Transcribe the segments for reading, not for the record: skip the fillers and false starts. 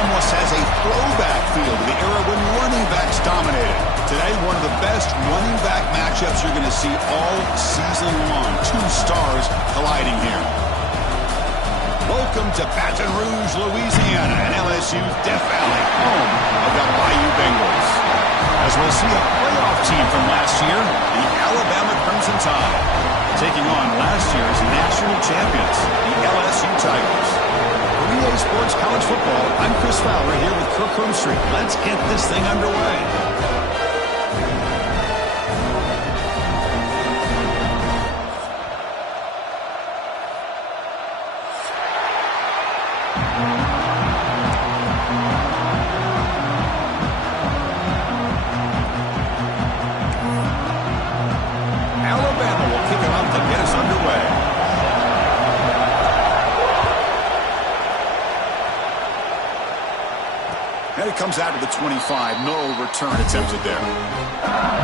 almost has a throwback feel to the era when running backs dominated. Today, one of the best running back matchups you're going to see all season long. Two stars colliding here. Welcome to Baton Rouge, Louisiana, and LSU's Death Valley, home of the Bayou Bengals. As we'll see a playoff team from last year, the Alabama Crimson Tide, taking on last year's national champions, the LSU Tigers. For EA Sports College Football, I'm Chris Fowler here with Kirk Street. Let's get this thing underway. And it comes out of the 25. No return attempted there.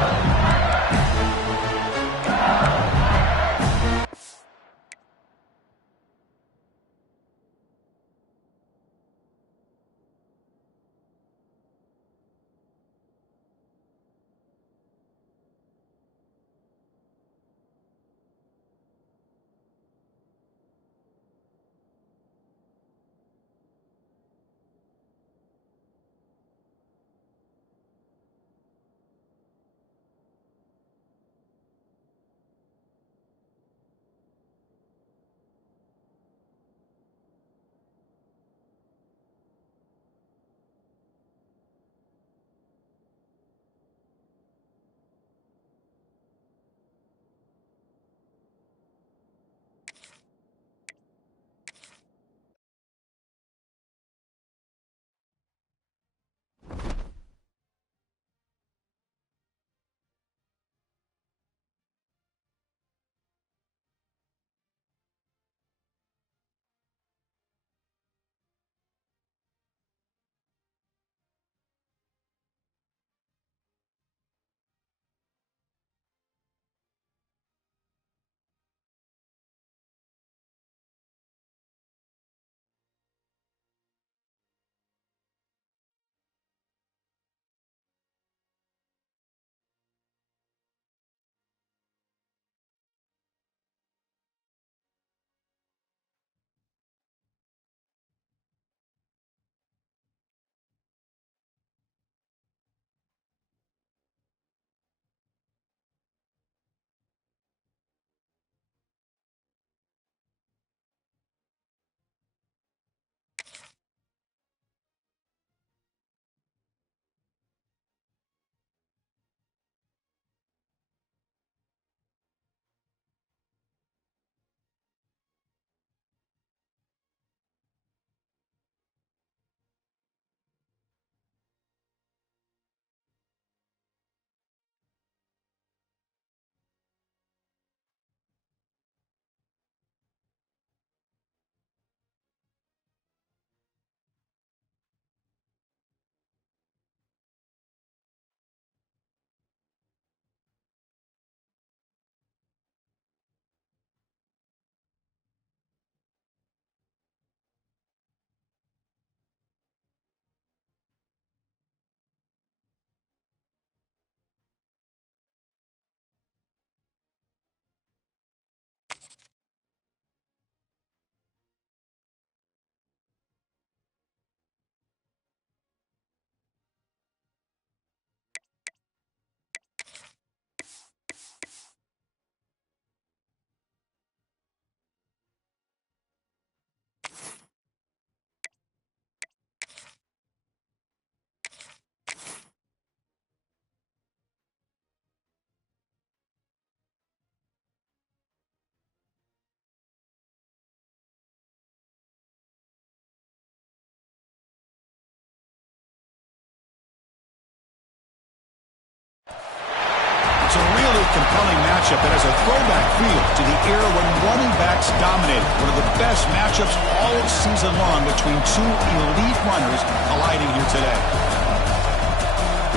It's a really compelling matchup that has a throwback feel to the era when running backs dominated. One of the best matchups all season long between two elite runners colliding here today.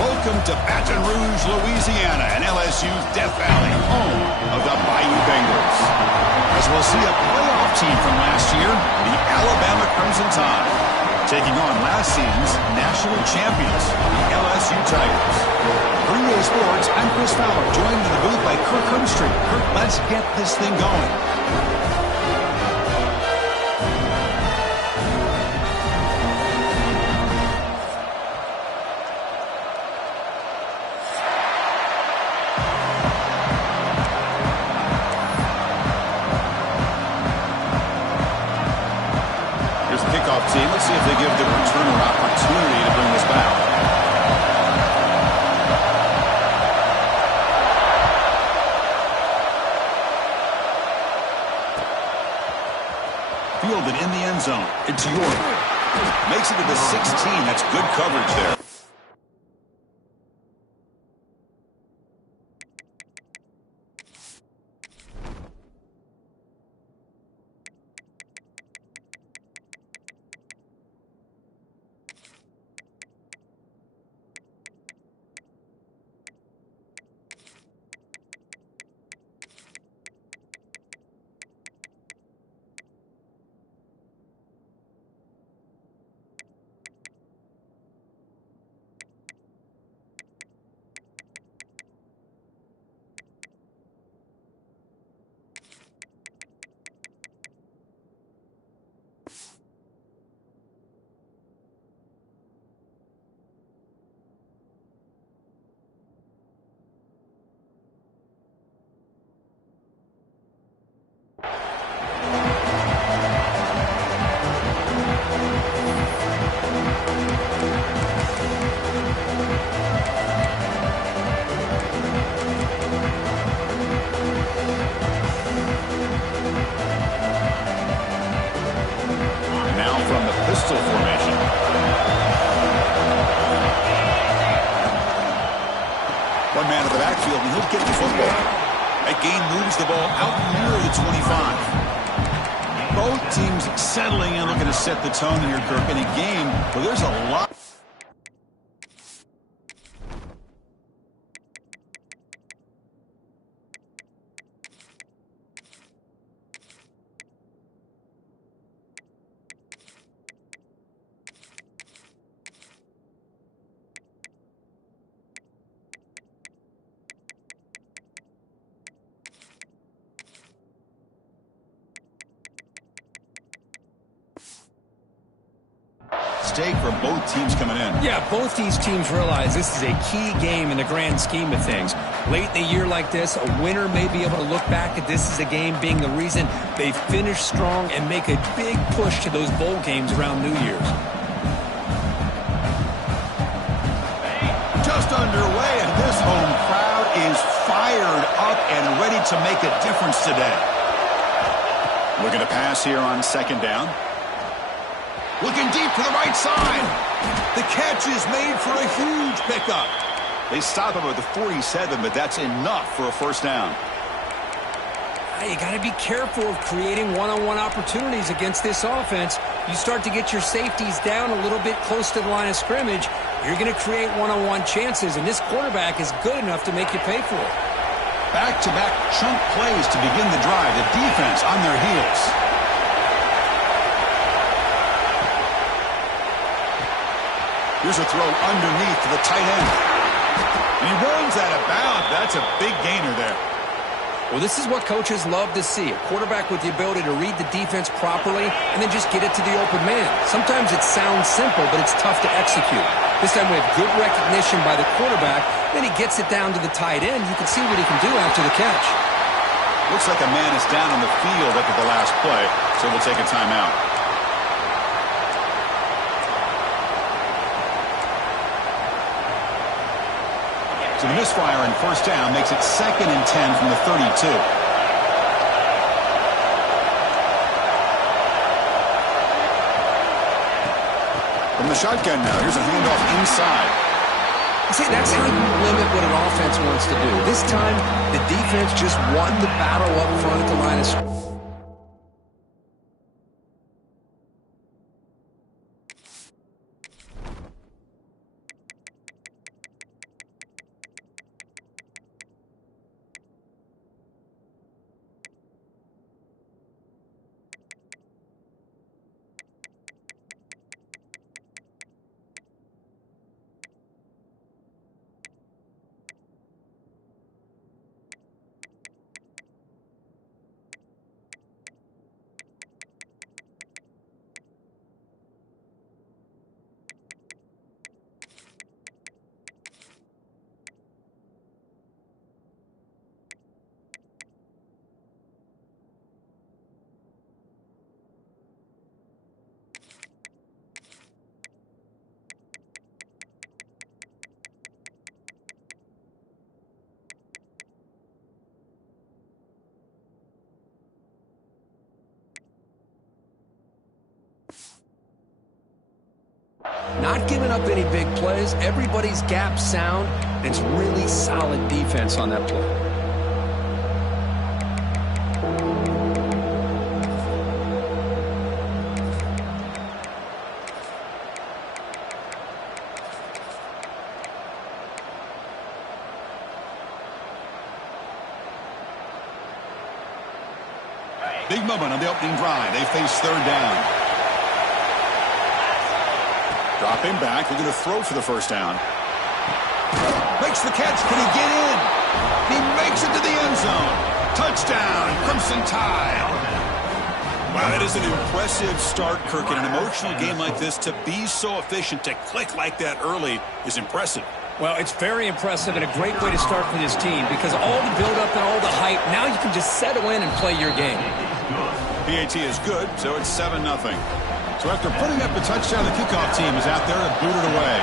Welcome to Baton Rouge, Louisiana, and LSU's Death Valley, home of the Bayou Bengals. As we'll see a playoff team from last year, the Alabama Crimson Tide, taking on last season's national champions, the LSU Tigers. Green Day Sports, I'm Chris Fowler, joined in the booth by Kirk Humstreet. Kirk, let's get this thing going. Here's the kickoff team. Let's see if they give the returner opportunity to bring this back. Fielded in the end zone. It's York. Makes it to the 16. That's good coverage there. Pistol formation. One man in the backfield, and he'll get the football. That gain moves the ball out near the 25. Both teams settling in, looking to set the tone here, Kirk, in a game where there's a lot. Stake for both teams coming in. Yeah, both these teams realize this is a key game in the grand scheme of things. Late in a year like this, a winner may be able to look back at this as a game being the reason they finish strong and make a big push to those bowl games around New Year's. Just underway, and this home crowd is fired up and ready to make a difference today. Looking to pass here on second down. Looking deep to the right side. The catch is made for a huge pickup. They stop him at the 47, but that's enough for a first down. You got to be careful of creating one-on-one opportunities against this offense. You start to get your safeties down a little bit close to the line of scrimmage, you're going to create one-on-one chances, and this quarterback is good enough to make you pay for it. Back-to-back chunk plays to begin the drive. The defense on their heels. Here's a throw underneath to the tight end. And he runs out of bounds. That's a big gainer there. Well, this is what coaches love to see. A quarterback with the ability to read the defense properly and then just get it to the open man. Sometimes it sounds simple, but it's tough to execute. This time we have good recognition by the quarterback. Then he gets it down to the tight end. You can see what he can do after the catch. Looks like a man is down on the field after the last play, so we'll take a timeout. So the misfire in first down makes it 2nd and 10 from the 32. From the shotgun now, here's a handoff inside. See, that's how you limit what an offense wants to do. This time, the defense just won the battle up front at the line of scrimmage. not giving up any big plays. Everybody's gap sound, and it's really solid defense on that play. Big moment on the opening drive. They face third down. Dropping back. They're going to throw for the first down. Makes the catch. Can he get in? He makes it to the end zone. Touchdown, Crimson Tide. Wow, that is an impressive start, Kirk. In an emotional game like this, to be so efficient, to click like that early is impressive. Well, it's very impressive and a great way to start for this team because all the build-up and all the hype, now you can just settle in and play your game. PAT is good, so it's 7-0. So after putting up the touchdown, the kickoff team is out there to boot it away.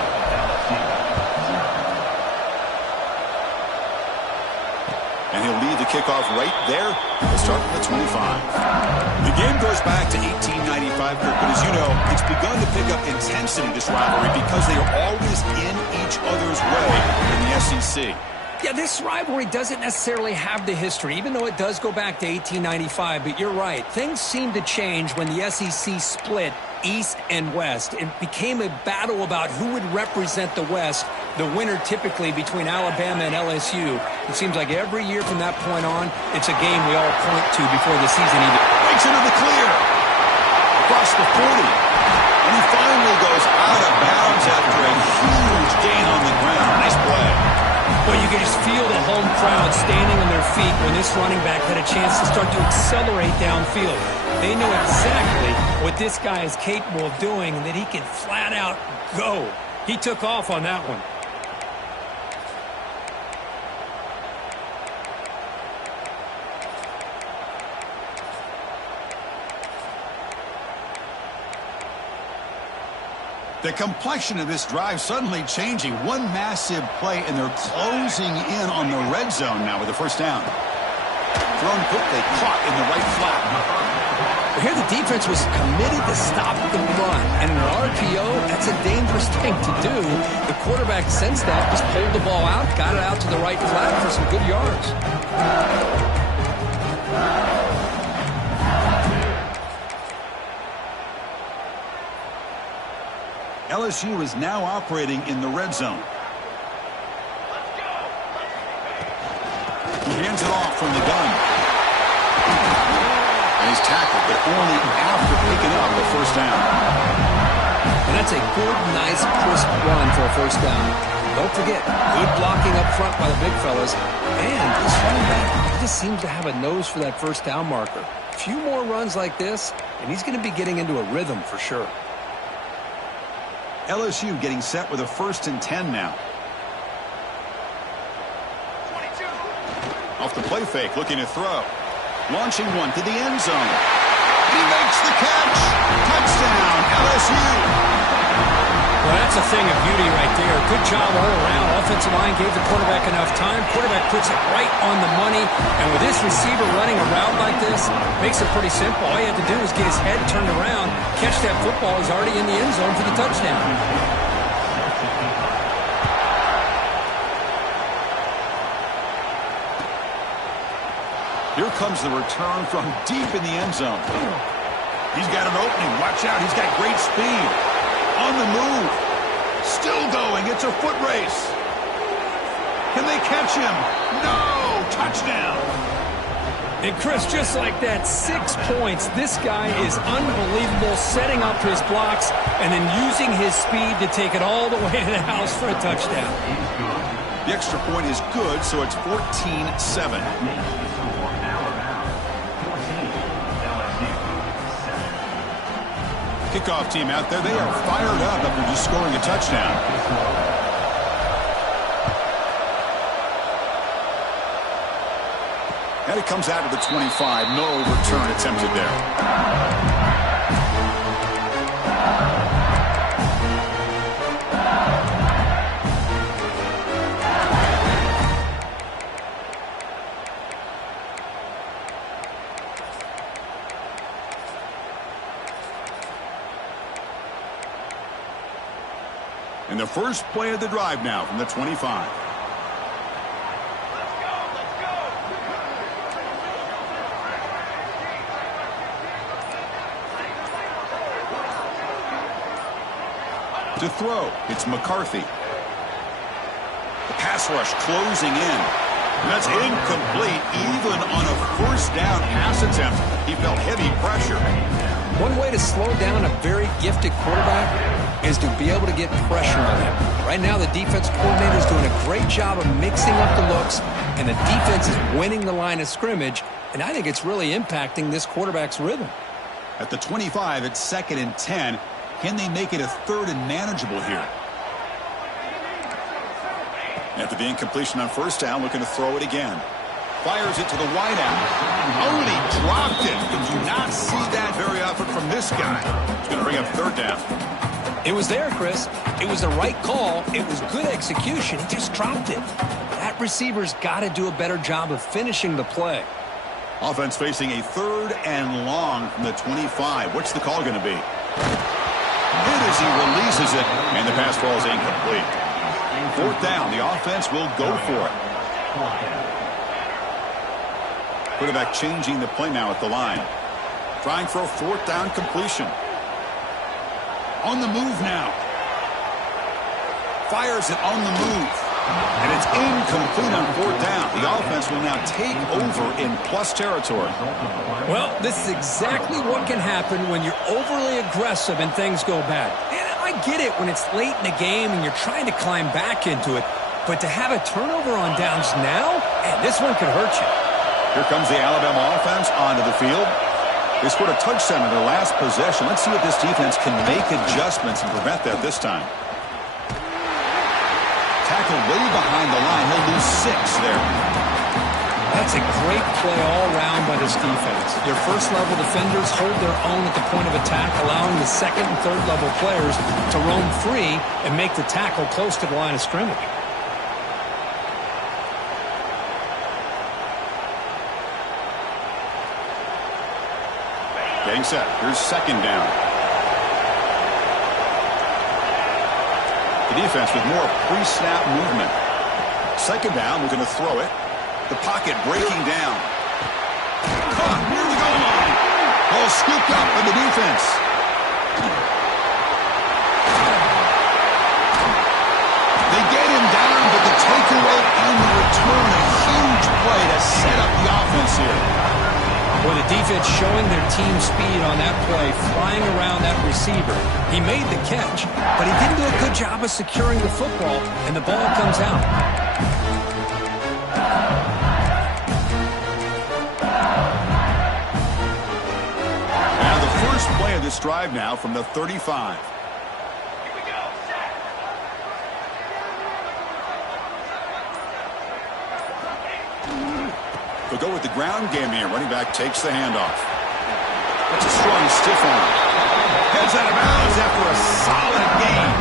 And he'll lead the kickoff right there. He'll start from the 25. The game goes back to 1895, Kirk, but as you know, it's begun to pick up intensity, this rivalry, because they are always in each other's way in the SEC. Yeah, this rivalry doesn't necessarily have the history, even though it does go back to 1895, but you're right. Things seem to change when the SEC split East and West. It became a battle about who would represent the West, the winner typically between Alabama and LSU. It seems like every year from that point on, it's a game we all point to before the season even. Breaks into the clear. Across the 40. And he finally goes out of bounds after a huge gain on the ground. Nice play. Well, you can just feel the home crowd standing on their feet when this running back had a chance to start to accelerate downfield. They know exactly what this guy is capable of doing and that he can flat out go. He took off on that one. The complexion of this drive suddenly changing. One massive play, and they're closing in on the red zone now with the first down. Thrown quickly, caught in the right flat. Here the defense was committed to stop the run, and in an RPO, that's a dangerous thing to do. The quarterback sensed that, just pulled the ball out, got it out to the right flat for some good yards. LSU is now operating in the red zone. He hands it off from the gun. And he's tackled, but only after picking up a first down. And that's a good, nice, crisp run for a first down. Don't forget, good blocking up front by the big fellas. And this running back, he just seems to have a nose for that first down marker. A few more runs like this, and he's going to be getting into a rhythm for sure. LSU getting set with a 1st and 10 now. 22. Off the play fake, looking to throw. Launching one to the end zone. He makes the catch. Touchdown, LSU. Well, that's a thing of beauty right there. Good job all around. Offensive line gave the quarterback enough time. Quarterback puts it right on the money. And with this receiver running a route like this, makes it pretty simple. All you have to do is get his head turned around, catch that football. He's already in the end zone for the touchdown. Here comes the return from deep in the end zone. He's got an opening. Watch out. He's got great speed. On the move. Still going. It's a foot race. Can they catch him? No. Touchdown. And Chris, just like that, 6 points. This guy is unbelievable, setting up his blocks and then using his speed to take it all the way to the house for a touchdown. The extra point is good, so it's 14-7. Kickoff team out there, they are fired up after just scoring a touchdown. And it comes out to the 25. No return attempted there. And the first play of the drive now from the 25. To throw, it's McCarthy. The pass rush closing in. And that's incomplete, even on a first down pass attempt. He felt heavy pressure. One way to slow down a very gifted quarterback is to be able to get pressure on him. Right now, the defense coordinator is doing a great job of mixing up the looks, and the defense is winning the line of scrimmage, and I think it's really impacting this quarterback's rhythm. At the 25, it's 2nd and 10. Can they make it a 3rd and manageable here? After the incompletion on first down, looking to throw it again. Fires it to the wideout. Oh, and he dropped it. You do not see that very often from this guy. He's going to bring up 3rd down. It was there, Chris. It was the right call. It was good execution. He just dropped it. That receiver's got to do a better job of finishing the play. Offense facing a 3rd and long from the 25. What's the call going to be? Hit as he releases it, and the pass ball is incomplete. 4th down, the offense will go for it. Quarterback changing the play now at the line. Trying for a 4th down completion. On the move now. Fires it on the move. And it's incomplete on 4th down. The offense will now take over in plus territory. Well, this is exactly what can happen when you're overly aggressive and things go bad. And I get it when it's late in the game and you're trying to climb back into it. But to have a turnover on downs now, and this one could hurt you. Here comes the Alabama offense onto the field. They scored a touchdown in their last possession. Let's see if this defense can make adjustments and prevent that this time. Tackled way behind the line. He'll lose 6 there. That's a great play all around by this defense. Your first-level defenders hold their own at the point of attack, allowing the second and third-level players to roam free and make the tackle close to the line of scrimmage. Getting set. Here's 2nd down. The defense with more pre-snap movement. 2nd down, we're going to throw it. The pocket breaking down. Caught near the goal line. Ball scooped up by the defense. They get him down, but the takeaway and the return, a huge play to set up the offense here. Well, the defense showing their team speed on that play, flying around that receiver. He made the catch, but he didn't do a good job of securing the football, and the ball comes out. Now the first play of this drive now from the 35. They'll go with the ground game here. Running back takes the handoff. That's a strong stiff arm. Heads out of bounds after a solid game.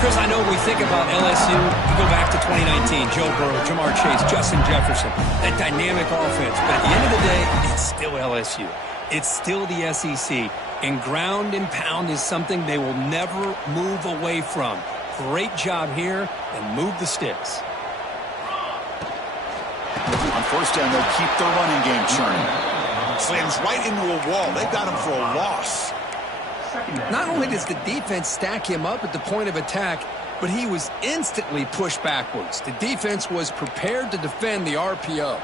Chris, I know we think about LSU. You go back to 2019, Joe Burrow, Jamar Chase, Justin Jefferson, that dynamic offense. But at the end of the day, it's still LSU. It's still the SEC. And ground and pound is something they will never move away from. Great job here, and move the sticks. On first down, they'll keep their running game churning. Slams right into a wall. They've got him for a loss. Not only does the defense stack him up at the point of attack, but he was instantly pushed backwards. The defense was prepared to defend the RPO.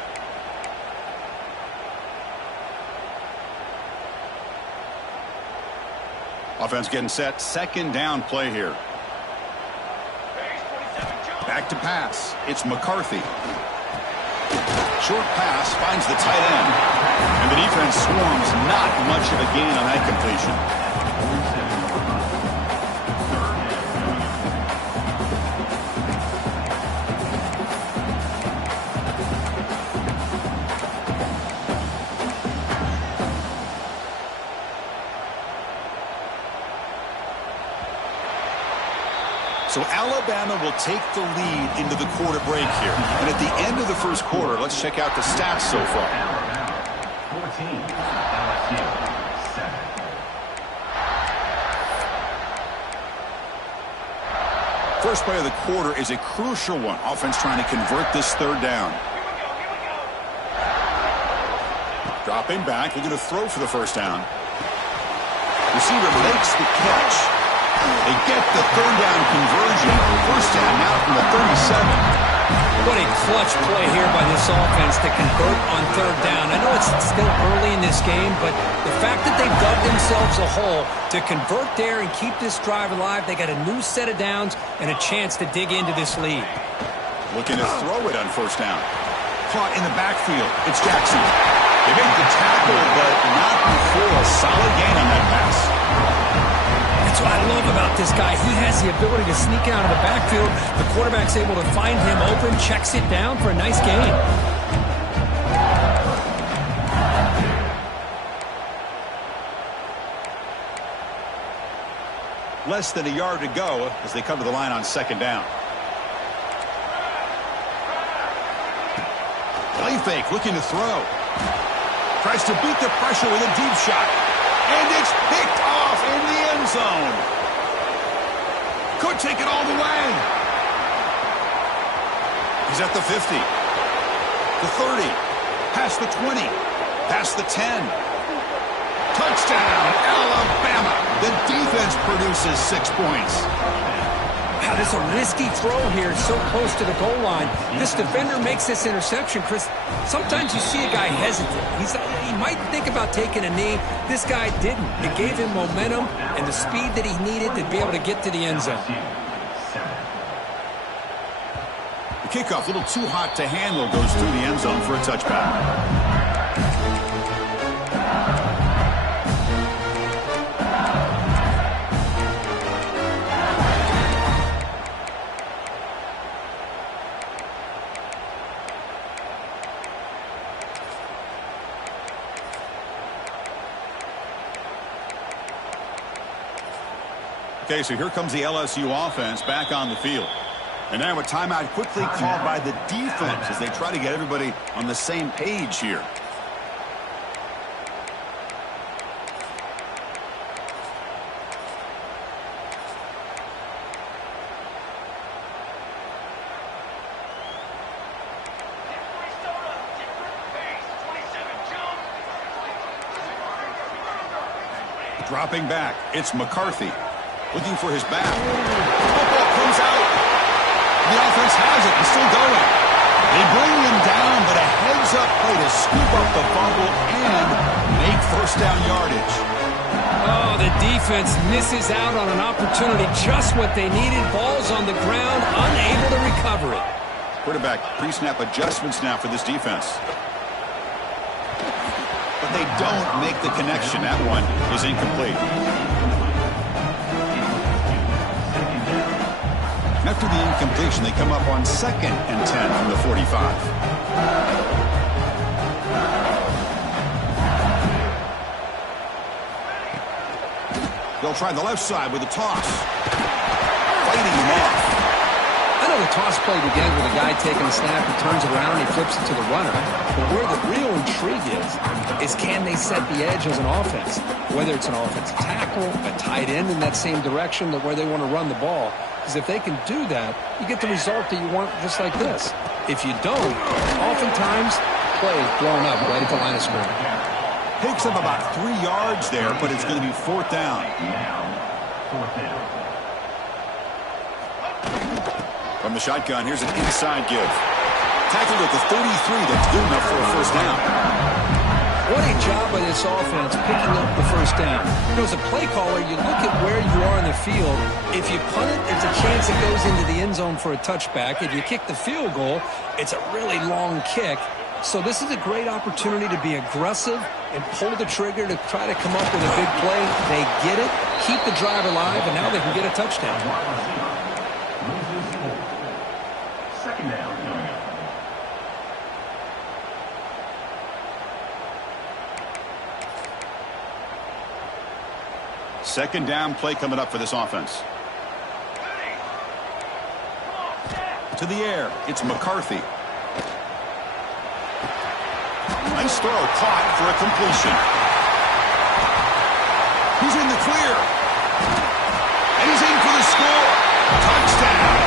Offense getting set. 2nd down play here. Back to pass. It's McCarthy. Short pass finds the tight end. And the defense swarms. Not much of a gain on that completion. So Alabama will take the lead into the quarter break here. And at the end of the first quarter, let's check out the stats so far. 14, LSU, 7. First play of the quarter is a crucial one. Offense trying to convert this third down. Dropping back, looking to throw for the first down. Receiver makes the catch. They get the third down conversion. First down now from the 37. What a clutch play here by this offense to convert on third down. I know it's still early in this game, but the fact that they've dug themselves a hole to convert there and keep this drive alive, they got a new set of downs and a chance to dig into this lead. Looking to throw it on first down. Caught in the backfield. It's Jackson. They make the tackle, but not before a solid gain on that pass. That's what I love about this guy. He has the ability to sneak out of the backfield. The quarterback's able to find him open, checks it down for a nice gain. Less than a yard to go as they come to the line on second down. Play fake, looking to throw. Tries to beat the pressure with a deep shot. And it's picked off in the end zone. Could take it all the way. He's at the 50. The 30. Past the 20. Past the 10. Touchdown, Alabama. The defense produces 6 points. Wow, this is a risky throw here, so close to the goal line. This defender makes this interception, Chris. Sometimes you see a guy hesitate. He might think about taking a knee. This guy didn't. It gave him momentum and the speed that he needed to be able to get to the end zone. The kickoff, a little too hot to handle, goes through the end zone for a touchback. Okay, so here comes the LSU offense back on the field. And now a timeout quickly called by the defense as they try to get everybody on the same page here. Dropping back, it's McCarthy. Looking for his back. Football comes out. The offense has it and still going. They bring him down, but a heads-up play to scoop up the fumble and make first down yardage. Oh, the defense misses out on an opportunity. Just what they needed. Ball's on the ground, unable to recover it. Quarterback pre-snap adjustments now for this defense. But they don't make the connection. That one is incomplete. After the incompletion, they come up on 2nd and 10 from the 45. They'll try the left side with a toss. Fighting him off. I know the toss play begins with a guy taking a snap, he turns around, he flips it to the runner. But where the real intrigue is can they set the edge as an offense? Whether it's an offensive tackle, a tight end in that same direction, where they want to run the ball. Because if they can do that, you get the result that you want just like this. If you don't, oftentimes, play is blown up right at the line of scrimmage. Picks up about 3 yards there, but it's going to be 4th down. From the shotgun, here's an inside give. Tackled at the 33, that's good enough for a first down. What a job by this offense picking up the first down. You know, as a play caller, you look at where you are in the field. If you punt it, there's a chance it goes into the end zone for a touchback. If you kick the field goal, it's a really long kick. So this is a great opportunity to be aggressive and pull the trigger to try to come up with a big play. They get it, keep the drive alive, and now they can get a touchdown. Second down. Second down play coming up for this offense. To the air, it's McCarthy. Nice throw, caught for a completion. He's in the clear. And he's in for the score. Touchdown.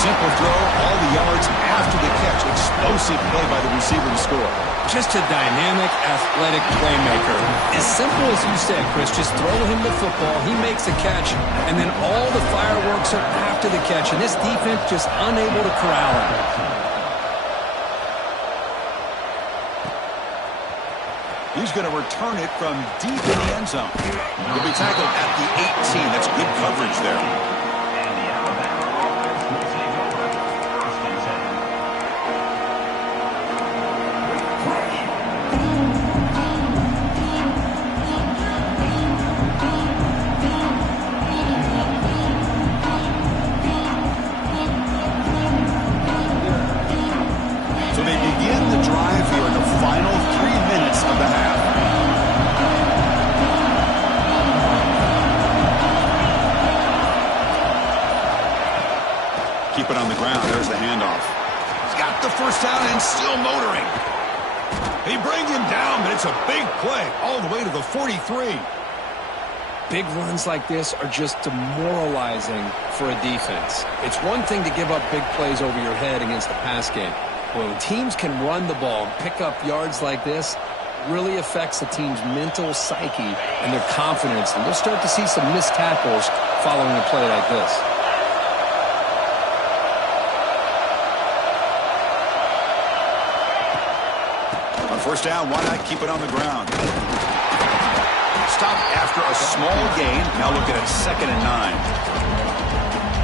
Simple throw, all the yards after the catch. Explosive play by the receiver to score. Just a dynamic, athletic playmaker. As simple as you said, Chris, just throw him the football, he makes a catch, and then all the fireworks are after the catch, and this defense just unable to corral him. He's going to return it from deep in the end zone. He'll be tackled at the 18. That's good coverage there. So they begin the drive here in the final 3 minutes of the half. Keep it on the ground. There's the handoff. He's got the first down and still motoring. They bring him down, but it's a big play all the way to the 43. Big runs like this are just demoralizing for a defense. It's one thing to give up big plays over your head against the pass game. When teams can run the ball and pick up yards like this, it really affects the team's mental psyche and their confidence. And we'll start to see some missed tackles following a play like this. On first down, why not keep it on the ground? Stop after a small gain. Now looking at 2nd and 9.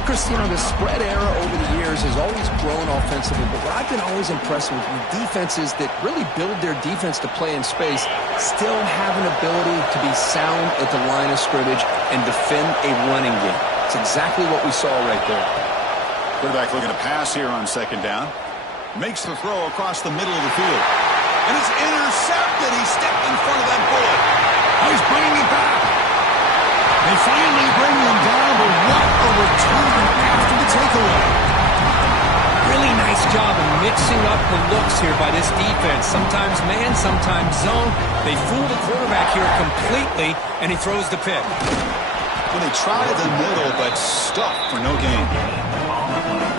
Chris, you know, the spread era over the years has always grown offensively, but what I've been always impressed with defenses that really build their defense to play in space still have an ability to be sound at the line of scrimmage and defend a running game. It's exactly what we saw right there. Quarterback looking to pass here on 2nd down. Makes the throw across the middle of the field. And it's intercepted. He stepped in front of that bullet. Now he's bringing it back. They finally bring him down, but what a return after the takeaway. Really nice job of mixing up the looks here by this defense. Sometimes man, sometimes zone. They fool the quarterback here completely, and he throws the pick. Well, they try the middle, but stuck for no gain.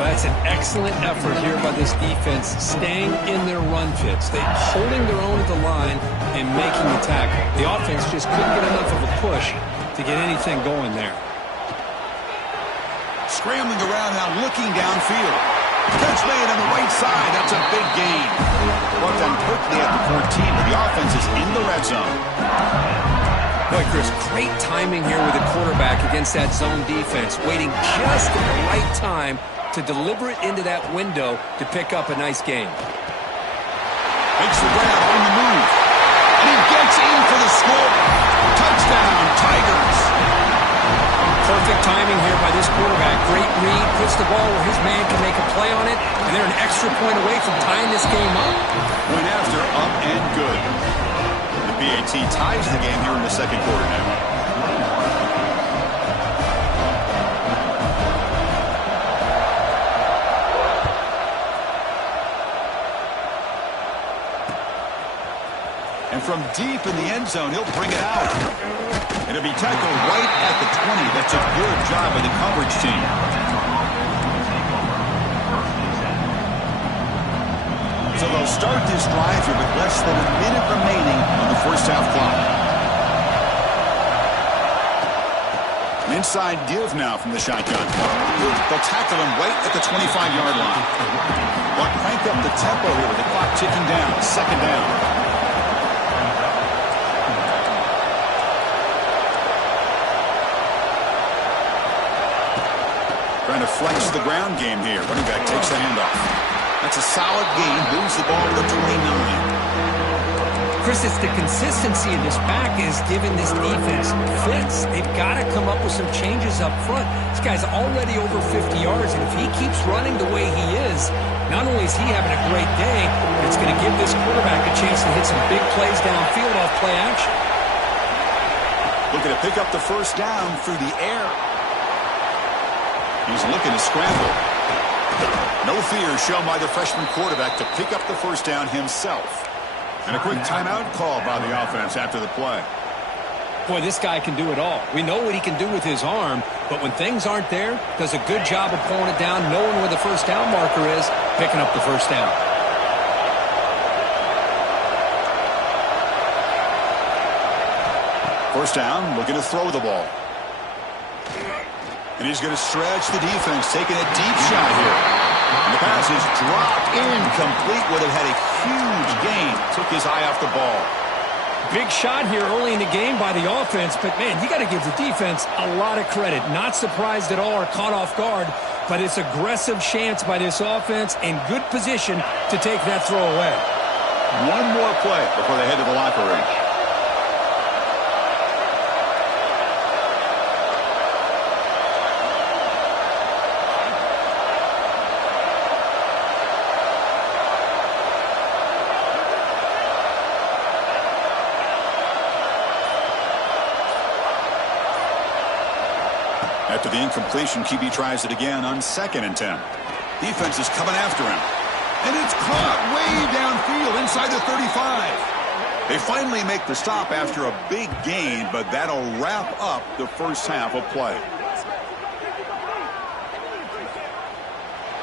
Well, that's an excellent effort here by this defense, staying in their run fits. They're holding their own at the line and making the tackle. The offense just couldn't get enough of a push to get anything going there. Scrambling around now, looking downfield. Catch made on the right side. That's a big gain. Brought down quickly at the 14, but the offense is in the red zone. Boy, Chris, great timing here with the quarterback against that zone defense, waiting just at the right time to deliver it into that window to pick up a nice gain. Makes the grab on the move. And he gets in for the score. Touchdown, Tigers. Perfect timing here by this quarterback. Great read, puts the ball where his man can make a play on it, and they're an extra point away from tying this game up. Went after, up and good. The BAT ties the game here in the 2nd quarter now. And from deep in the end zone, he'll bring it out. It'll be tackled right at the 20. That's a good job by the coverage team. So they'll start this drive here with less than a minute remaining on the first half clock. An inside give now from the shotgun. They'll tackle him right at the 25-yard line. They'll crank up the tempo here with the clock ticking down. 2nd down. Trying to flex the ground game here. Running back takes the handoff. That's a solid gain. Moves the ball to the 29. Chris, it's the consistency in this back is giving this defense fits. They've got to come up with some changes up front. This guy's already over 50 yards, and if he keeps running the way he is, not only is he having a great day, but it's going to give this quarterback a chance to hit some big plays downfield off play action. Looking to pick up the first down through the air. He's looking to scramble. No fear shown by the freshman quarterback to pick up the first down himself. And a quick timeout call by the offense after the play. Boy, this guy can do it all. We know what he can do with his arm, but when things aren't there, does a good job of pulling it down, knowing where the first down marker is, picking up the first down. First down, looking to throw the ball. And he's going to stretch the defense, taking a deep shot here. And the pass is dropped incomplete. Would have had a huge gain. Took his eye off the ball. Big shot here early in the game by the offense, but, man, you got to give the defense a lot of credit. Not surprised at all or caught off guard, but it's aggressive chance by this offense in good position to take that throw away. One more play before they head to the locker room. After the incompletion, QB tries it again on 2nd and 10. Defense is coming after him. And it's caught way downfield inside the 35. They finally make the stop after a big gain, but that'll wrap up the first half of play.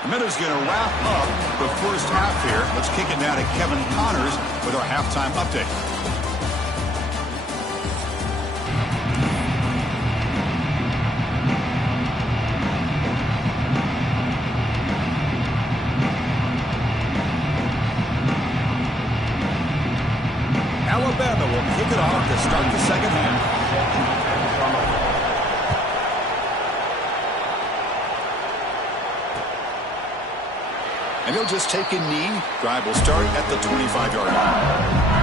The minute's going to wrap up the first half here. Let's kick it down to Kevin Connors with our halftime update. Bama will kick it off to start the second half. And he'll just take a knee. Drive will start at the 25-yard line.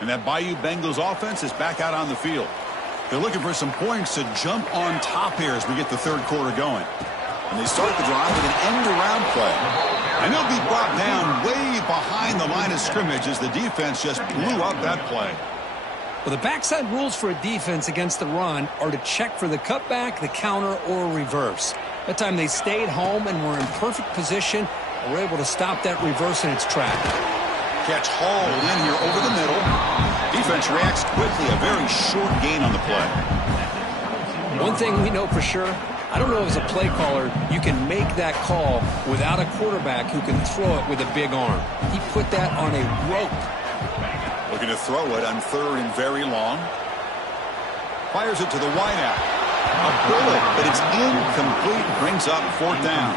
And that Bayou Bengals offense is back out on the field. They're looking for some points to jump on top here as we get the third quarter going. And they start the drive with an end-around play. And they'll be brought down way behind the line of scrimmage as the defense just blew up that play. Well, the backside rules for a defense against the run are to check for the cutback, the counter, or reverse. That time they stayed home and were in perfect position and were able to stop that reverse in its track. Catch hauled in here over the middle. Defense reacts quickly. A very short gain on the play. One thing we know for sure, I don't know as a play caller, you can make that call without a quarterback who can throw it with a big arm. He put that on a rope. Looking to throw it on 3rd and very long. Fires it to the wideout. A bullet, but it's incomplete. Brings up 4th down.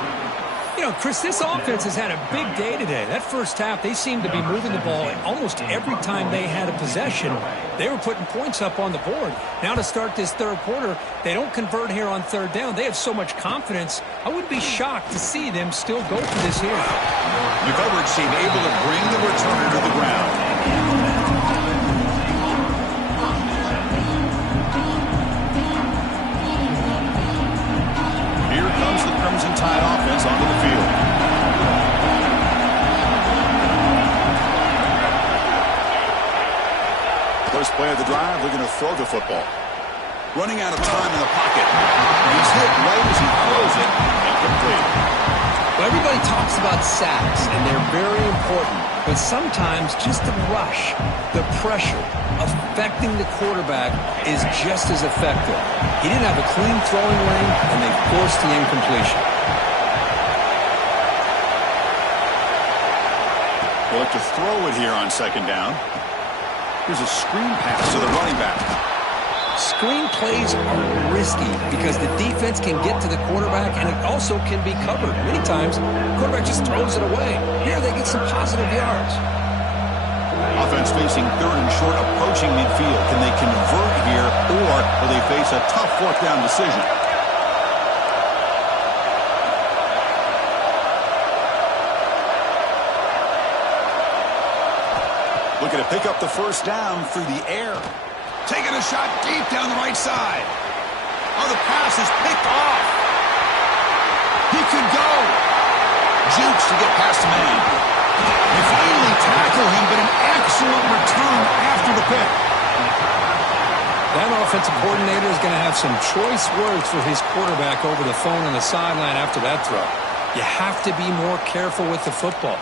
You know, Chris, this offense has had a big day today. That first half, they seemed to be moving the ball almost every time they had a possession. They were putting points up on the board. Now to start this third quarter, they don't convert here on 3rd down. They have so much confidence. I would be shocked to see them still go for this here. The coverage team able to bring the returner to the ground. Here comes the Crimson Tide offense onto the field. First play of the drive, they're going to throw the football. Running out of time in the pocket. He's hit right as he throws it. Incomplete. Well, everybody talks about sacks, and they're very important. But sometimes just the rush, the pressure, affecting the quarterback is just as effective. He didn't have a clean throwing lane, and they forced the incompletion. They'll look to throw it here on 2nd down. Here's a screen pass to the running back. Screen plays are risky because the defense can get to the quarterback, and it also can be covered. Many times, the quarterback just throws it away. Here, they get some positive yards. Offense facing 3rd and short, approaching midfield. Can they convert here, or will they face a tough 4th down decision? Looking to pick up the first down through the air. Taking a shot deep down the right side. Oh, the pass is picked off. He could go. Jukes to get past the man. They finally tackle him, but an excellent return after the pick. That offensive coordinator is going to have some choice words for his quarterback over the phone on the sideline after that throw. You have to be more careful with the football.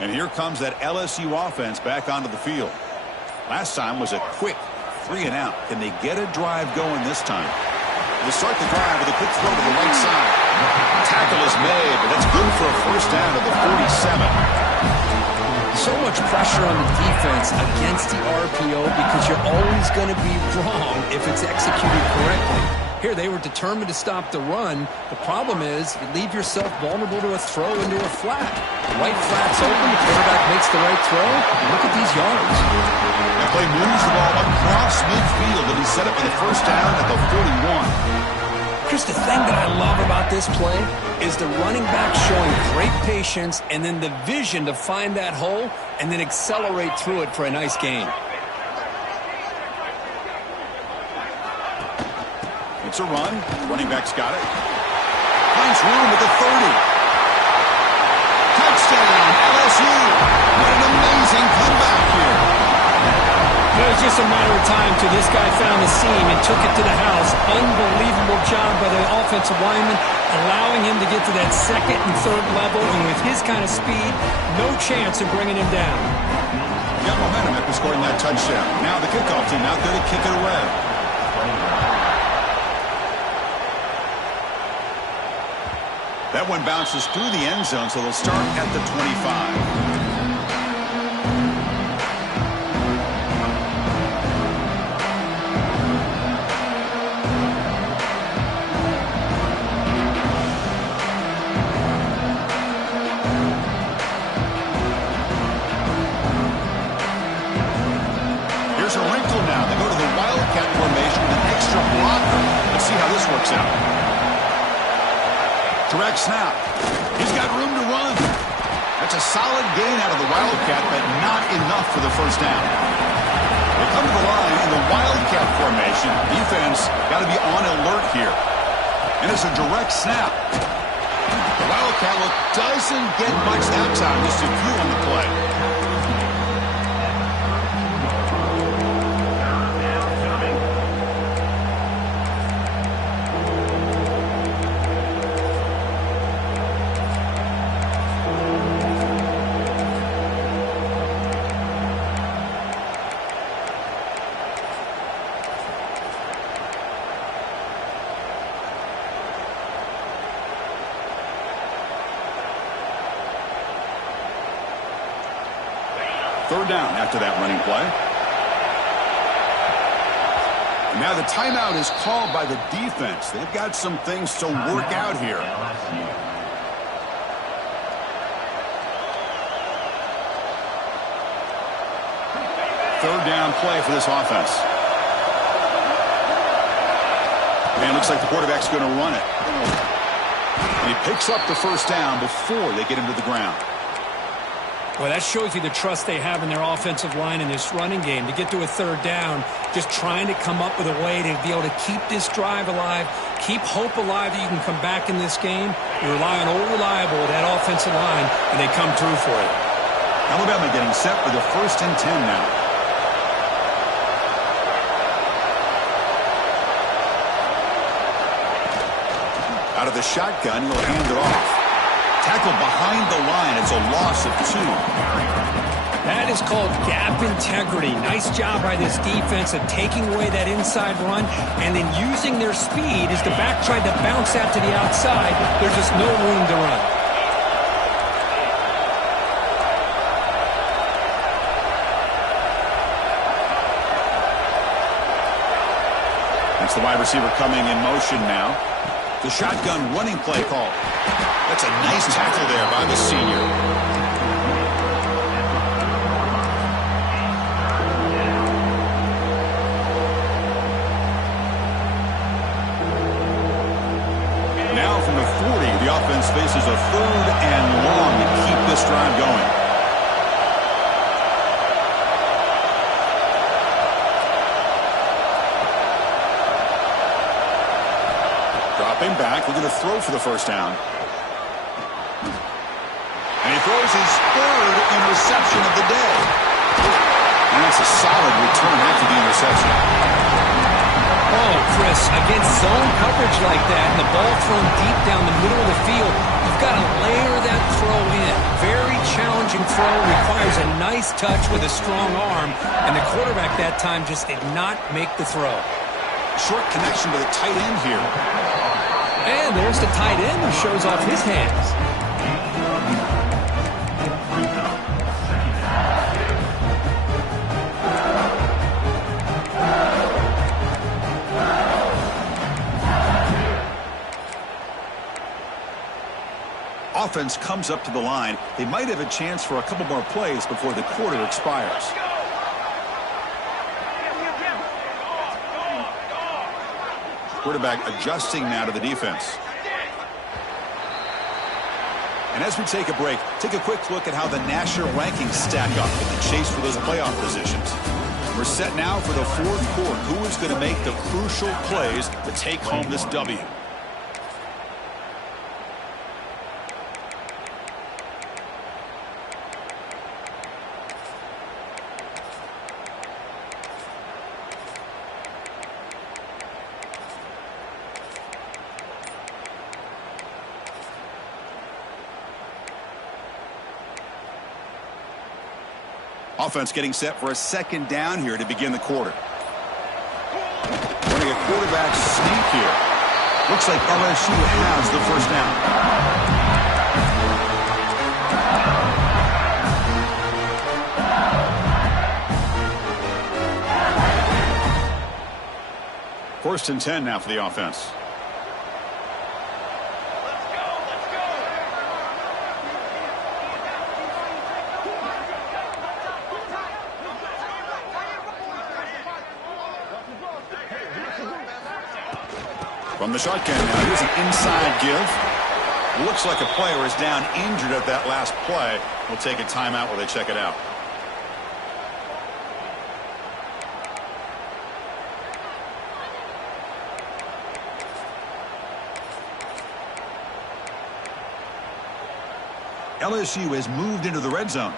And here comes that LSU offense back onto the field. Last time was a quick 3-and-out. Can they get a drive going this time? They start the drive with a quick throw to the right side. Tackle is made, but that's good for a first down at the 47. So much pressure on the defense against the RPO because you're always going to be wrong if it's executed correctly. Here, they were determined to stop the run. The problem is you leave yourself vulnerable to a throw into a flat. The right flat's open, the quarterback makes the right throw. Look at these yards. That play moves the ball across midfield, and he's set up for the first down at the 41. Chris, the thing that I love about this play is the running back showing great patience and then the vision to find that hole and then accelerate through it for a nice gain. It's a run. Running back's got it. Finds room at the 30. Touchdown, LSU. What an amazing comeback here. It was just a matter of time till this guy found the seam and took it to the house. Unbelievable job by the offensive lineman, allowing him to get to that second and third level, and with his kind of speed, no chance of bringing him down. Got momentum after scoring that touchdown. Now the kickoff team out there to kick it away. That one bounces through the end zone, so they'll start at the 25. Here's a wrinkle now. They go to the Wildcat formation with an extra blocker. Let's see how this works out. Direct snap. He's got room to run. That's a solid gain out of the Wildcat, but not enough for the first down. They come to the line in the Wildcat formation. Defense got to be on alert here. And it's a direct snap. The Wildcat look doesn't get much that time. Just a few on the play. Third down after that running play. And now the timeout is called by the defense. They've got some things to work out here. Third down play for this offense. And it looks like the quarterback's going to run it. And he picks up the first down before they get him to the ground. Well, that shows you the trust they have in their offensive line in this running game. To get to a third down, just trying to come up with a way to be able to keep this drive alive, keep hope alive that you can come back in this game. You rely on old reliable, that offensive line, and they come through for it. Alabama getting set for the 1st and 10 now. Out of the shotgun, he'll hand it off. Tackle behind the line. It's a loss of 2. That is called gap integrity. Nice job by this defense of taking away that inside run and then using their speed as the back tried to bounce out to the outside. There's just no room to run. That's the wide receiver coming in motion now. The shotgun running play call. That's a nice tackle there by the senior. Now from the 40, the offense faces a 3rd and long to keep this drive going. Dropping back, looking to throw for the first down. And he throws his 3rd interception of the day. And that's a solid return after the interception. Oh, Chris, against zone coverage like that and the ball thrown deep down the middle of the field, you've got to layer that throw in. Very challenging throw, requires a nice touch with a strong arm, and the quarterback that time just did not make the throw. Short connection to the tight end here. And there's the tight end who shows off his hands. Offense comes up to the line. They might have a chance for a couple more plays before the quarter expires. Quarterback adjusting now to the defense. And as we take a break, take a quick look at how the national rankings stack up in the chase for those playoff positions. We're set now for the fourth quarter. Who is going to make the crucial plays to take home this W? Offense getting set for a second down here to begin the quarter. Running a quarterback sneak here. Looks like LSU has the first down. First and 10 now for the offense. From the shotgun now, here's an inside give. Looks like a player is down injured at that last play. We'll take a timeout while they check it out. LSU has moved into the red zone.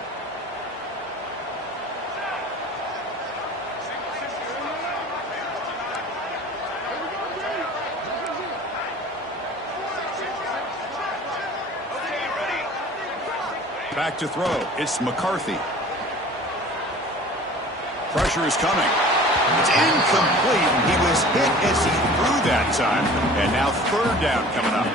Back to throw. It's McCarthy. Pressure is coming. It's incomplete. He was hit as he threw that time. And now third down coming up.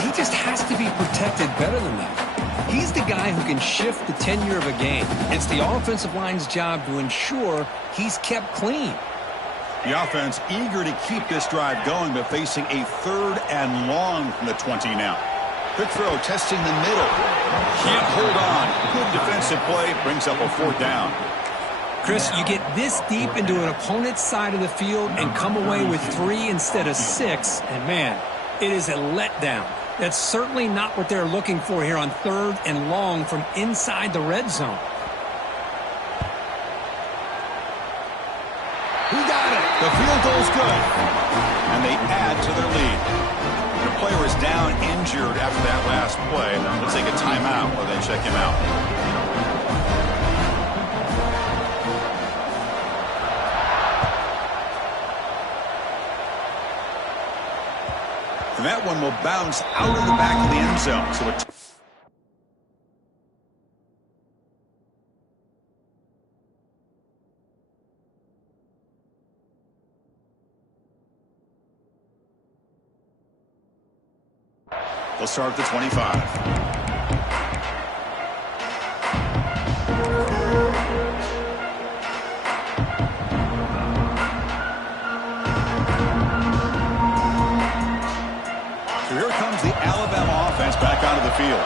He just has to be protected better than that. He's the guy who can shift the tenure of a game. It's the offensive line's job to ensure he's kept clean. The offense eager to keep this drive going, but facing a third and long from the 20 now. Quick throw, testing the middle. Can't hold on. Good defensive play, brings up a fourth down. Chris, you get this deep into an opponent's side of the field and come away with 3 instead of 6, and man, it is a letdown. That's certainly not what they're looking for here on third and long from inside the red zone. He got it. The field goal's good. And they add to their lead. The player is down injured after that last play. We'll take a timeout while they check him out. And that one will bounce out of the back of the end zone. So it They'll start at the 25. So here comes the Alabama offense back onto the field.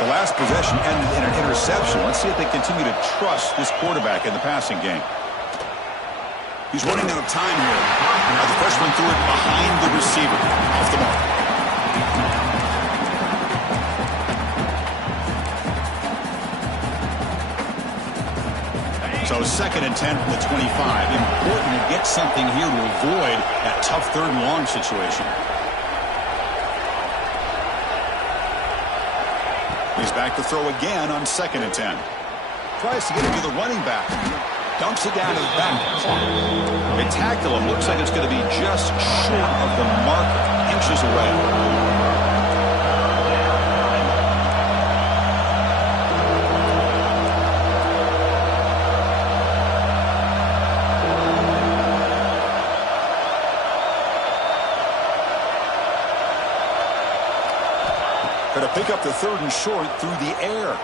The last possession ended in an interception. Let's see if they continue to trust this quarterback in the passing game. He's running out of time here. Now the freshman threw it behind the receiver. Off the mark. So second and 10 from the 25. Important to get something here to avoid that tough third and long situation. He's back to throw again on second and 10. Tries to get it to the running back. Dumps it down to the back. They tackle him. Looks like it's going to be just short of the marker, inches away. Going to pick up the 3rd and short through the air.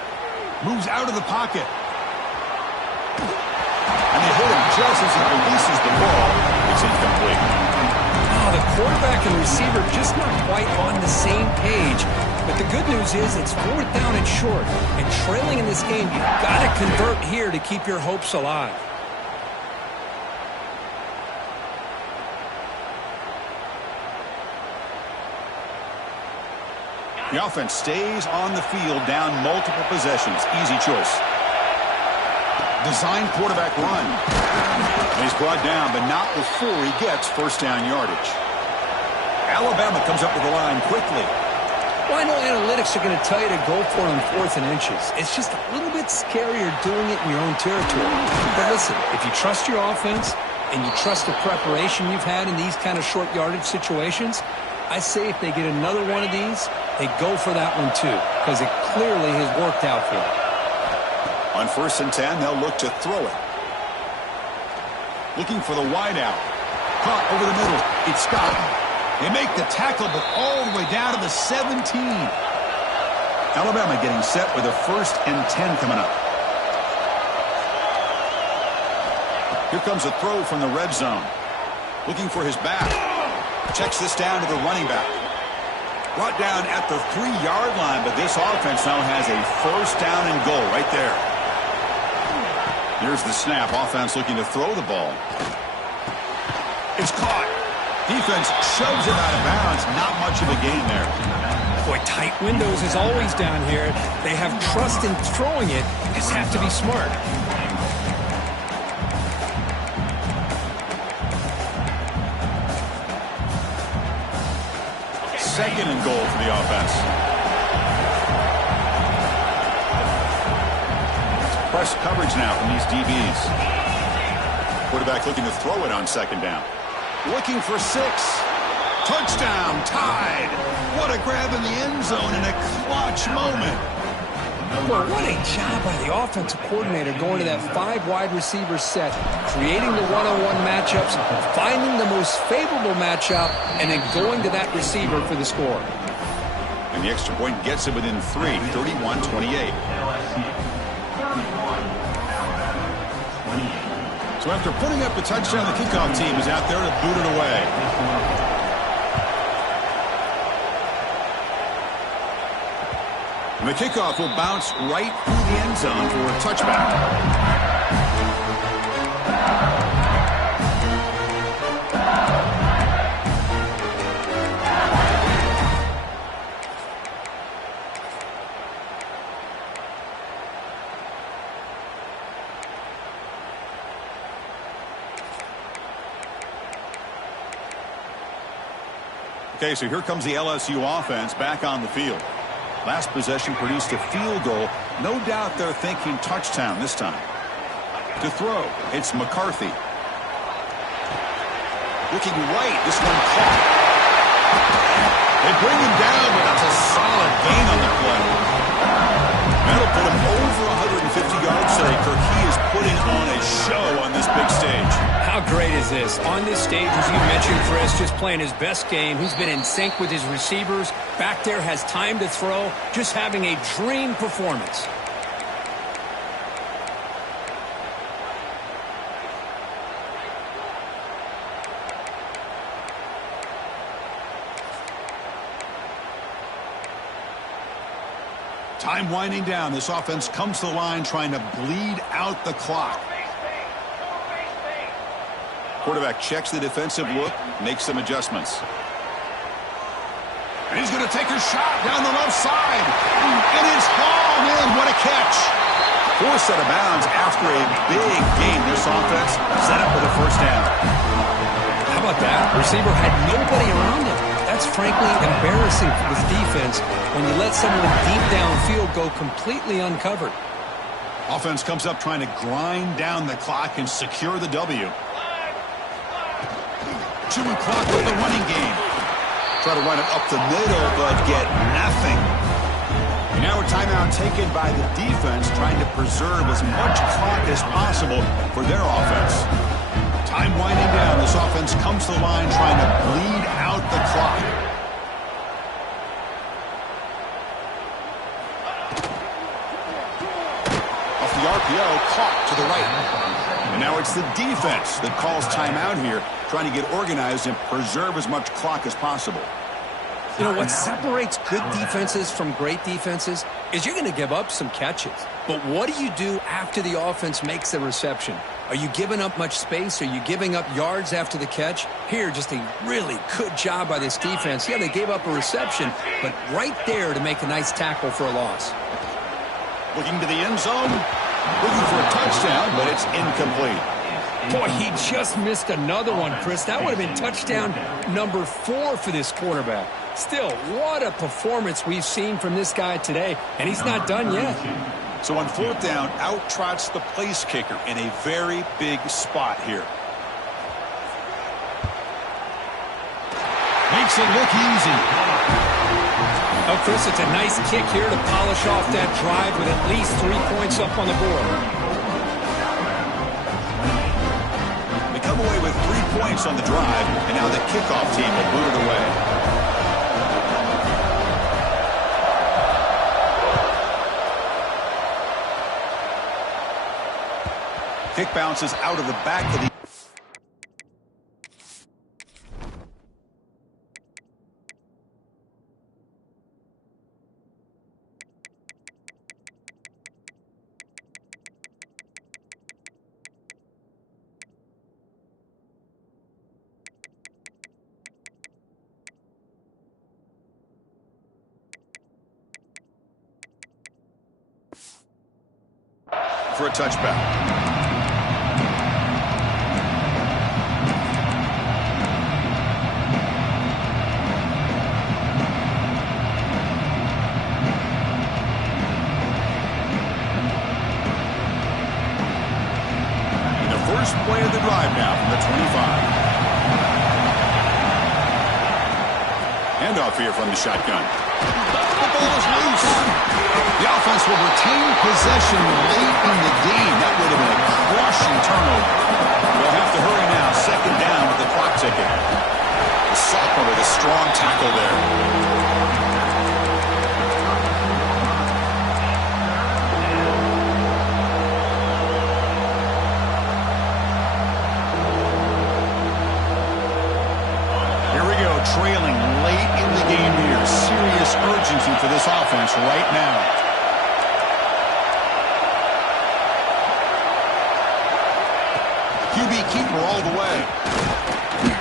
Moves out of the pocket. And they hit him just as he releases the ball. It's incomplete. Oh, the quarterback and receiver just not quite on the same page. But the good news is it's 4th down and short. And trailing in this game, you've got to convert here to keep your hopes alive. The offense stays on the field down multiple possessions. Easy choice. Designed quarterback run. And he's brought down, but not before he gets 1st down yardage. Alabama comes up with the line quickly. Well, I know analytics are going to tell you to go for it on 4th and inches. It's just a little bit scarier doing it in your own territory. But listen, if you trust your offense and you trust the preparation you've had in these kind of short yardage situations, I say if they get another one of these, they go for that one too, because it clearly has worked out for them. On 1st and 10, they'll look to throw it. Looking for the wideout. Caught over the middle. It's Scott. They make the tackle, but all the way down to the 17. Alabama getting set with a 1st and 10 coming up. Here comes a throw from the red zone. Looking for his back. Checks this down to the running back. Brought down at the 3-yard line, but this offense now has a 1st down and goal right there. Here's the snap. Offense looking to throw the ball. It's caught. Defense shoves it out of bounds. Not much of a gain there. Boy, tight windows is always down here. They have trust in throwing it. Just have to be smart. 2nd and goal for the offense. Press coverage now from these DBs. Quarterback looking to throw it on 2nd down. Looking for 6. Touchdown, tied. What a grab in the end zone in a clutch moment. Well, what a job by the offensive coordinator going to that 5 wide receiver set, creating the one-on-one matchups, finding the most favorable matchup, and then going to that receiver for the score. And the extra point gets it within 3, 31-28. So after putting up the touchdown, the kickoff team is out there to boot it away. And the kickoff will bounce right through the end zone for a touchback. Okay, so here comes the LSU offense back on the field. Last possession produced a field goal. No doubt they're thinking touchdown this time. To throw, it's McCarthy. Looking right, this one caught. They bring him down, but that's a solid gain on the play. That'll put him over 150 yards today. Kirk, he is putting on a show on this big stage. How great is this? On this stage, as you mentioned, Chris, just playing his best game. He's been in sync with his receivers. Back there, has time to throw. Just having a dream performance. Time winding down. This offense comes to the line trying to bleed out the clock. Quarterback checks the defensive look, makes some adjustments. And he's going to take a shot down the left side. And it's hauled in. What a catch. Forced out of bounds after a big gain. This offense set up with a first down. How about that? Receiver had nobody around him. That's frankly embarrassing for this defense when you let someone deep downfield go completely uncovered. Offense comes up trying to grind down the clock and secure the W. Chewing clock with the running game. Try to run it up the middle, but get nothing. And now a timeout taken by the defense, trying to preserve as much clock as possible for their offense. Time winding down. This offense comes to the line trying to bleed out the clock. Off the RPO, caught to the right. And now it's the defense that calls timeout here, trying to get organized and preserve as much clock as possible. You know, what separates good defenses from great defenses is you're going to give up some catches. But what do you do after the offense makes the reception? Are you giving up much space? Are you giving up yards after the catch? Here, just a really good job by this defense. Yeah, they gave up a reception, but right there to make a nice tackle for a loss. Looking to the end zone, looking for a touchdown, but it's incomplete. Boy, he just missed another one, Chris. That would have been touchdown number 4 for this quarterback. Still, what a performance we've seen from this guy today, and he's not done yet. So on 4th down, out trots the place kicker in a very big spot here. Makes it look easy. Oh, Chris, it's a nice kick here to polish off that drive with at least 3 points up on the board. They come away with 3 points on the drive, and now the kickoff team will boot it away. Kick bounces out of the back of the... for a touchback. Play of the drive now from the 25. Handoff here from the shotgun. The ball is loose. The offense will retain possession late in the game. That would have been a crushing turnover. They'll have to hurry now. 2nd down with the clock ticking. The sophomore with a strong tackle there. Trailing late in the game here. Serious urgency for this offense right now. QB keeper all the way.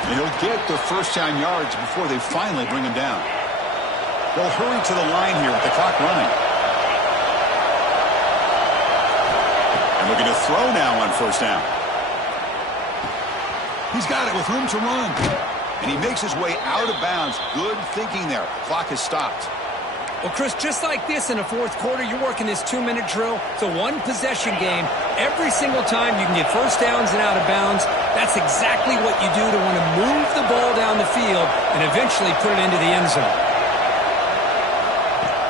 And he'll get the 1st down yards before they finally bring him down. They'll hurry to the line here with the clock running. And looking to throw now on 1st down. He's got it with room to run. And he makes his way out of bounds. Good thinking there. Clock has stopped. Well, Chris, just like this in the 4th quarter, you're working this 2-minute drill. It's a 1-possession game. Every single time you can get 1st downs and out of bounds. That's exactly what you do to want to move the ball down the field and eventually put it into the end zone.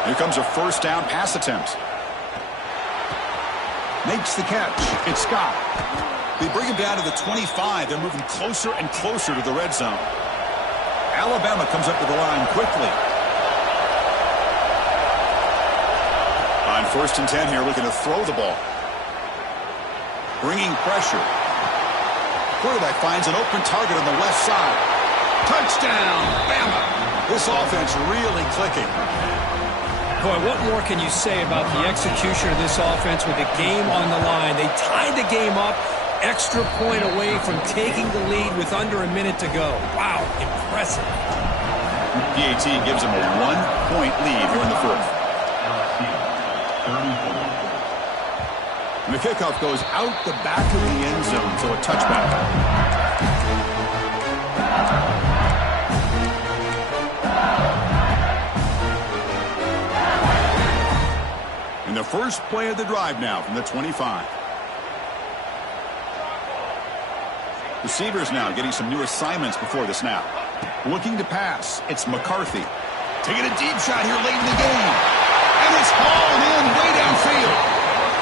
Here comes a 1st down pass attempt. Makes the catch. It's Scott. They bring him down to the 25. They're moving closer and closer to the red zone. Alabama comes up to the line quickly. On 1st and 10 here, looking to throw the ball. Bringing pressure. Quarterback finds an open target on the left side. Touchdown, Bama. This offense really clicking. Boy, what more can you say about the execution of this offense with the game on the line? They tied the game up. Extra point away from taking the lead with under a minute to go. Wow, impressive. PAT gives them a 1-point lead here in the 4th. And the kickoff goes out the back of the end zone, so a touchback. And the 1st First play of the drive now from the 25. Receivers now getting some new assignments before the snap. Looking to pass. It's McCarthy. Taking a deep shot here late in the game. And it's hauled in way downfield.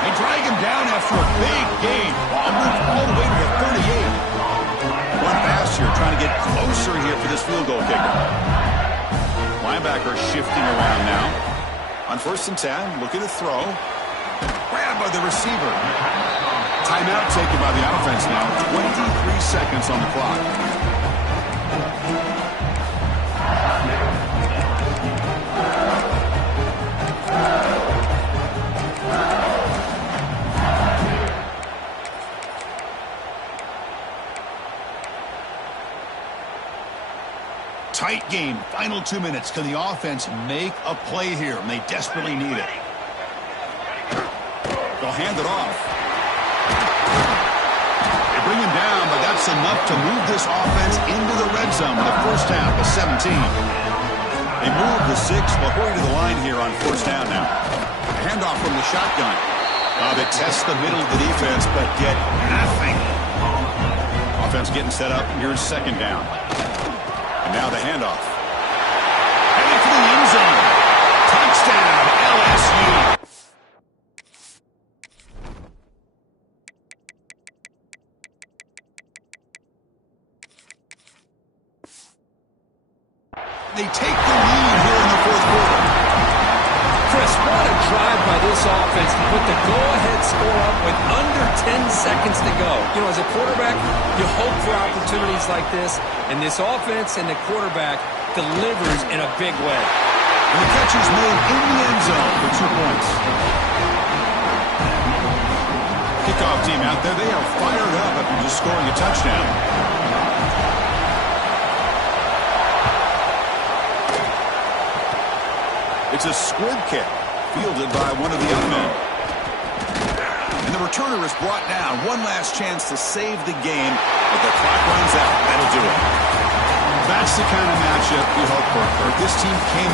They drag him down after a big gain. Ball moved all the way to the 38. One pass here, trying to get closer here for this field goal kicker. Linebacker shifting around now. On 1st and 10, looking to throw. Grabbed by the receiver. Timeout taken by the offense now. 23 seconds on the clock. Tight game. Final 2 minutes. Can the offense make a play here? And they desperately need it. They'll hand it off. They bring him down, but that's enough to move this offense into the red zone with a first down of 17. They move the 6. They'll hurry to the line here on 1st down now. Handoff from the shotgun. They test the middle of the defense, but get nothing. Offense getting set up. Here's 2nd down. And now the handoff. Heading for the end zone. Touchdown, LSU. They take the lead here in the 4th quarter. Chris, what a drive by this offense to put the go-ahead score up with under 10 seconds to go. You know, as a quarterback, you hope for opportunities like this, and this offense and the quarterback delivers in a big way. And the catch is made in the end zone for 2 points. Kickoff team out there, they are fired up after just scoring a touchdown. It's a squib kick, fielded by one of the young men. And the returner is brought down. One last chance to save the game, but the clock runs out. That'll do it. That's the kind of matchup we hope for. This team came